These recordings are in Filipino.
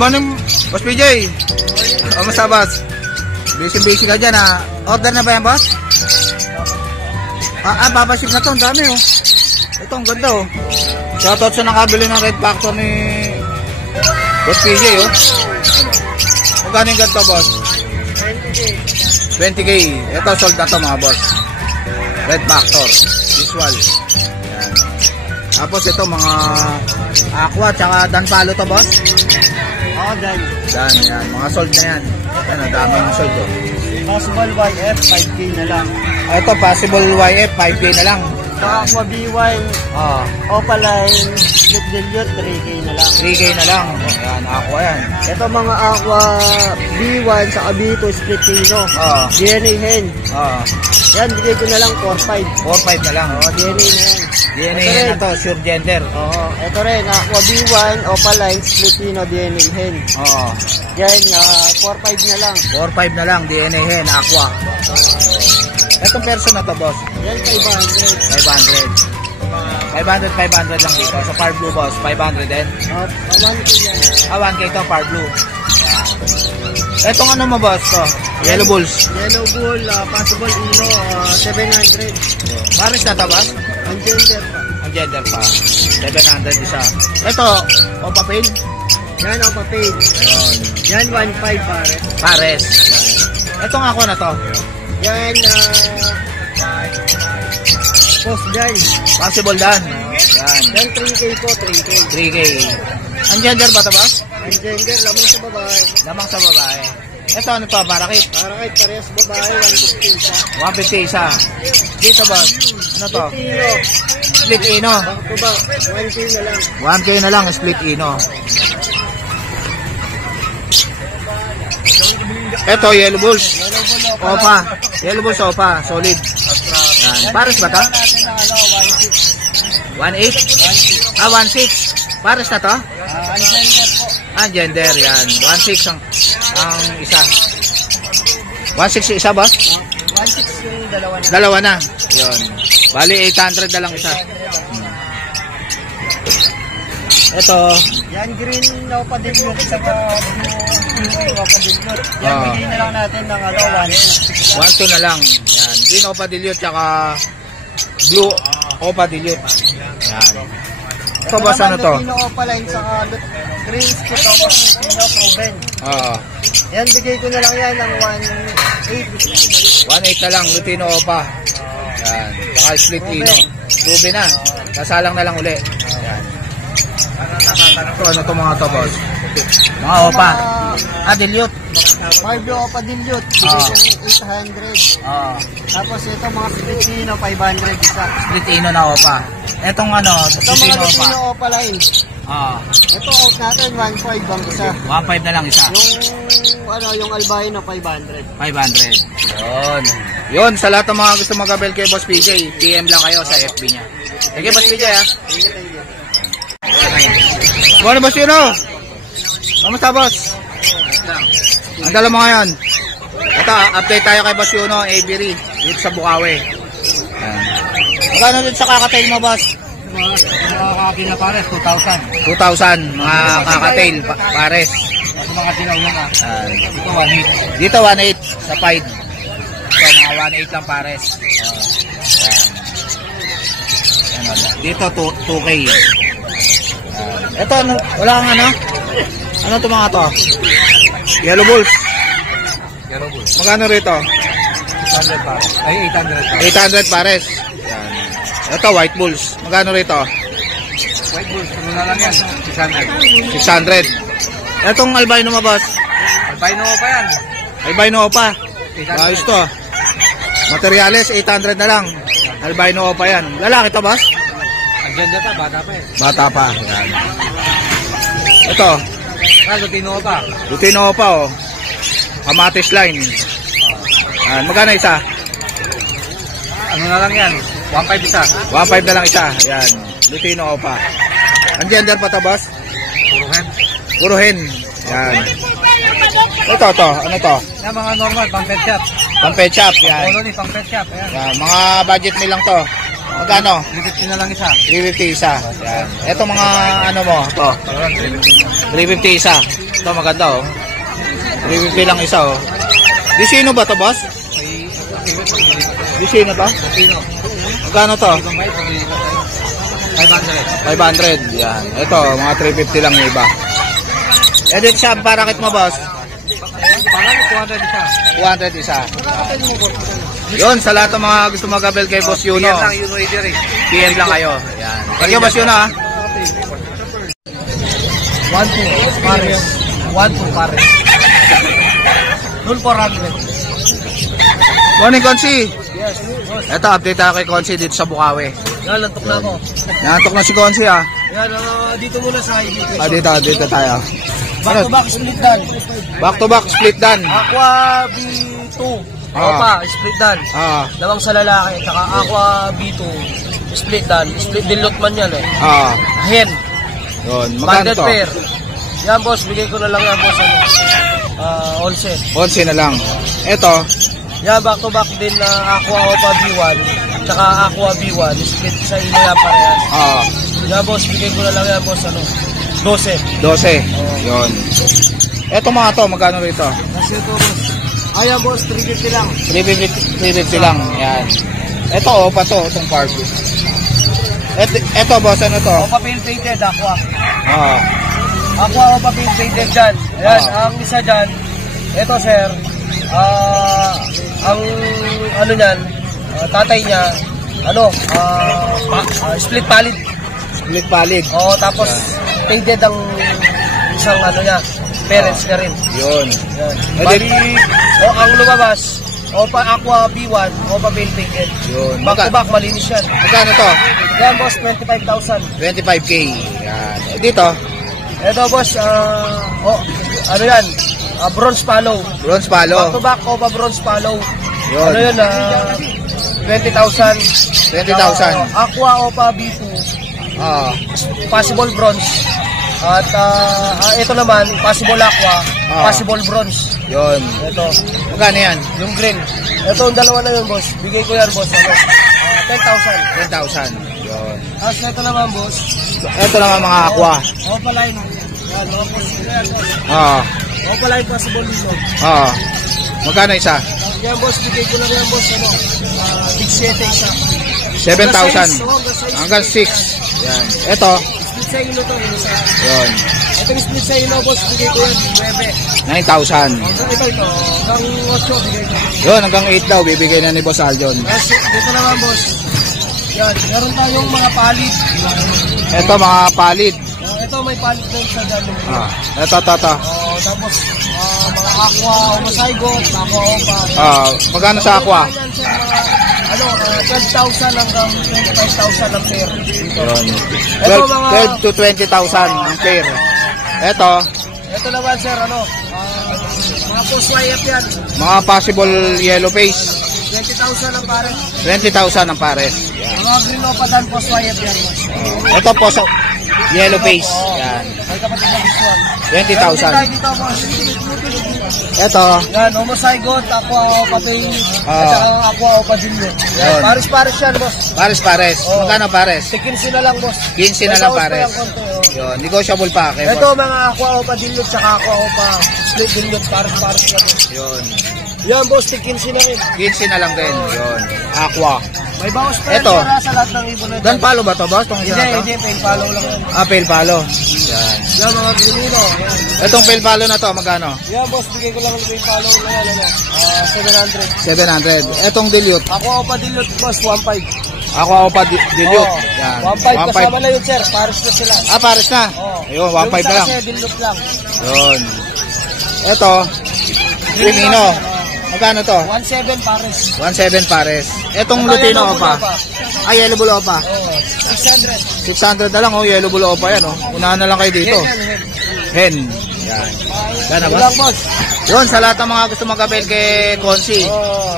morning, Boss PJ. Kamusta, boss? Busy ka dyan, ha? Order na ba yan, boss? Babaship na to. Ang dami, oh. Ito, ang ganda, oh. Shoutout sa nakabili ng Red Factor ni Boss PJ, oh. Magkano yung ganito, boss? 20K. Ito, sold na to, mga boss. Red Factor. Visual. Yan. Tapos ito, mga Aqua, tsaka Danpalo to, boss? Oo, Dan, yan. Mga sold na yan. Yan, ang dami yung sold, oh. Possible YF, 5K na lang. Ito, possible YF, 5K na lang. Sa Aqua B1, Opaline, Split Dilute, 3K na lang. 3K na lang. Yan, Aqua yan. Ito mga Aqua B1 sa B2 Split Tino. DNA hen. Yan, bigay ko na lang 4-5. 4-5 na lang. DNA na yan. DNA hen na to, sure gender. Ito rin, Aqua B1, Opaline, Split Tino, DNA hen. Yan, 4-5 na lang. 4-5 na lang, DNA hen, Aqua. Itong person na to, boss? Yan, 500. 500 lang dito. So, Par Blue, boss, 500 din. 1K yan. 1K to, Par Blue. Itong ano mo, boss, to? Yellow Bulls. Yellow Bull, possible Ino, 700. Paris na to, boss? Ang gender pa. Ang gender pa. 700 isa. Ito, Opa Pain? Yan, Opa Pain. Yan, 1.5 pare. Pares. Itong ako na to? Yan, post dyan. Possible dan. Yan. Yan, 3K po, 3K. 3K. Ang gender ba ito, boss? Ang gender, lamang sa babae. Lamang sa babae. Ito, ano to? Barakit? Barakit, parehas babae, 150 isa. 150 isa. Dito, boss? Ano to? Split Ino. Split Ino. Bakit ba? 1K na lang. 1K na lang, Split Ino. Ito, Yellow Bulls. Opa. Yellow Bulls, Opa. Solid. Yan. Pares ba to? 1.8? 1.6. Pares na to? Ang gender po. Gender, yan. 1.6 ang isa. 1.6 isa, boss? 1.6 yung dalawa na. Dalawa na. Yun. Bali, 800 na lang isa. Ito. Yan, green na pa din yung isa pa blue pa din yun. Yan, bigay na lang natin ng 1.2. 1.2 na lang. Yan. Green Opa Dilute tsaka blue Opa Dilute. Yan. Ito ba ano to? Pino Opaline saka green split Opa Pino Proven. Yan, bigay ko na lang yan ng 1.8. 1.8 na lang, Lutino Opa. Yan. Saka Split Ino. Proven na. Kasalang na lang uli. Yan. Ito, ano to mga to, boss? Mga Opa. Dilute. 5 Opa Dilute. Bigay ko ng 800. Tapos ito mga Split Ino, 500 isa. Split Ino na Opa. Itong ano, ito mga Lutino Opa line. Ito out natin, 1.5 ang isa. 1.5 na lang isa. Yung albino, 500. 500. Yun, sa lahat ng mga gusto mag-abel kay Boss PJ, PM lang kayo sa FB niya. Sige, Boss PJ, ha? Bueno, Boss Yuno. Kamusta, boss? Ang dala mo ngayon? Ito, update tayo kay Boss Yuno, Avery, dito sa Bukawi. Magkano dito sa kakatail mo, boss? Mga kakatail na pares, 2,000. 2,000, mga kakatail pares. Mga dilaw lang Dito 1.8. Dito 1.8 sa Pied. So, mga 1.8 lang pares. Dito 2K. Ito, ano, wala kang ano? Ano ito mga to? Yellow Bulls. Magkano rito? 800 pares. Ay, 800 pares. Ito, White Bulls. Magkano rito? White Bulls, ano na lang yan? 600. Itong albino mo, boss? Albino pa yan. Albino pa. Ayos to. Materials, 800 na lang. Albino pa yan. Lalaki to, boss? Ang ganda pa, bata pa eh. Bata pa. Yan. Ito. Lutino pa. Lutino pa, oh. Kamatis line. Yan. Magkano isa? Ano na lang yan? 1.5 isa. 1.5 na lang isa. Yan. Lutino pa. Ang gender pa to, boss? Puro hen. Puro hen. Yan. Ito, to. Ano to? Yan, mga normal, pang pet shop. Pang pet shop, yan. Polo ni, pang pet shop. Yan. Mga budget meal lang to. Magkano? 350 na lang isa. 350 isa. Yan. Ito mga ano mo, to. 350 isa. Ito maganda oh. 350 lang isa oh. Di sino ba to, boss? Di sino to? Magkano to? 500. Yan. Ito, mga 350 lang yung iba. Eh, dito sa parakit mo, boss? 200 isa. Yun, sa lahat ng mga gusto mag-abel kay Boss Yuno. PM lang kayo. Yan. Thank you, Boss Yuno, ha? 1-2 pares. 1-2 pares. 400. Morning, Konsi. Yes. Ito, update tayo kay Konsi dito sa Bukawi. Yan, lantok na ako. Nantok na si Konsi, ha? Yan, dito muna sa highway. Dito tayo. Back to back split dan. Back to back, split dan. Aqua B2. Opa, split dan. Lawang sa lalaki. Saka Aqua B2. Split dan. Split dilot man yan eh. Hen. Yun, magkano to? Pair. Yan boss, bigay ko na lang yan boss. 11. 11 na lang. Ito. Yan, back to back din na Aqua Opa B1. Saka Aqua B1. Split sa inyo yan parehan. Yan boss, bigay ko na lang yan boss. 12. Yun. Ito mga to, magkano rito? Kasi ito boss. Ayan boss, 350 lang. 350 lang. Yan. Ito, Opa to, itong Fargo. Ito boss, ano to? Opa pale painted, Aqua. Aqua Opa pale painted dyan. Ayan, ang isa dyan. Ito sir. Ang ano nyan, tatay niya, split palid. Split palid. Tapos painted ang isang niya, parents na rin. Yun. Bali, ang lumabas, Opa Aqua B1, Opa pale painted. Yun. Back to back, malinis yan. Magkano to? Yan boss, 25,000. 25K. Yan. Dito? Ito boss, ano yan? Bronze Palo. Bronze Palo. Back to back, Opa Bronze Palo. Yun. Ano yun, 20,000. 20,000. Aqua Opa B2. Possible bronze. At ito naman, possible aqua, possible bronze. Yun. Ito. Magkano yan? Yung green. Ito, ang dalawa na yun, boss. Bigay ko yan, boss. 10,000. 10,000. Yun. Tapos ito naman, boss. Ito naman mga aqua. Opa line. Yan, Opus. Yan, boss. Opa line, possible bronze. Magkano isa? Yan, boss. Bigay ko lang yan, boss. Big 7 isa. 7,000. Hanggang 6. Yan. Ito. Split sa ilo to. Yun. Ito yung split sa ilo, boss. Bigay ko yan. 9,000. Ito. Hanggang 8 bigay ko. Yun, hanggang 8 daw. Bibigay na ni Boss Aljon. Dito naman, boss. Yan. Meron tayong mga palit. Ito mga palit. Ito may palit na isa dyan. Ito. Tapos, mga aqua, umasygot, aqua opa. Magkano sa aqua? 12,000 hanggang 25,000 ang pair. Yun. Ito mga 12 to 20,000 ang pair. Ito naman sir, mga post-layap yan. mga possible yellow face. 20,000 ang pares. 20,000 ang pares. Mga green opa dan post-layap yan. Ito po sa yellow face. Yan. May kapatid na this one. 20,000. Dito, boss. Ito. Yan, homozygote, aqua opa pain, at saka aqua opa dilute. Yan, Yun. pares-pares yan, boss. Pares. Magkano pares? 15 na lang, boss. 15 na lang pares. Yun. Negotiable pa. Okay, Ito, mga aqua opa dilute, saka aqua opa split dilute, pares-pares na, boss. Yun. Yan, boss, 15 na rin. 15 na lang din. Yun. Aqua. May bawas pa Ito. yan sa lahat ng ibon na Dan palo ba to, boss? Itong isa na to? Hindi, pain follow lang yan. Pale palo. Yan. Yan, mga gulino. Itong pale palo na to, magkano? Yan, boss, bigay ko lang ng pain follow na yan, 700. 700. Etong dilute. Aqua opa dilute, boss, 1.5. Ako pa dilute. Yan. 1.5 kasama na yun, sir. Pares na sila. Pares na. Ayun, 1.5 na lang. Kasi dilute lang. Yun. Ito. Crimino. Magkano to? 1.7 pares. 1.7 pares. Etong Lutino pa. Yellow bull pa. 600. 600 na lang yellow bull pa yan Unahan na lang kayo dito. Hen. Yan. Yan ba? Boss. Yun, sa lahat ng mga gusto mag-abel kay Konsi.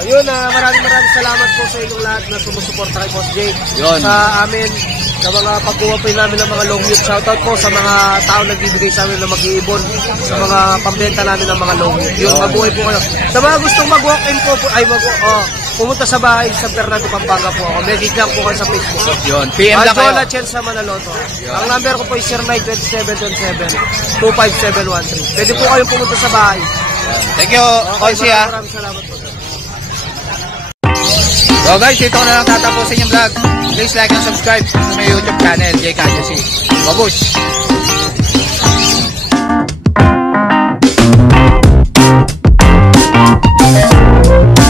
Yun, maraming salamat po sa inyong lahat na sumusuporta kay Boss Jake. Yun. Sa amin, sa mga pagkuha po namin ng mga long meat. Shoutout po sa mga tao nagbibigay sa amin ng mag-iibon. Sa mga pambenta namin ng mga long meat. Yun, mabuhay po kayo. Sa mga gustong mag-walk-in po, pumunta sa bahay sa Fernando, Pampanga po ako. Message lang po kayo sa Facebook. Yun, PM lang kayo. Jola Chen sa Manaloto. Ang number ko po is 092727-25713. Pwede po kayong pumunta sa bahay. Thank you, Konsi ha. Maraming salamat po. So guys, dito ko na lang tatapusin yung vlog. Please like and subscribe sa my YouTube channel, Jay Kadjasi. Babush!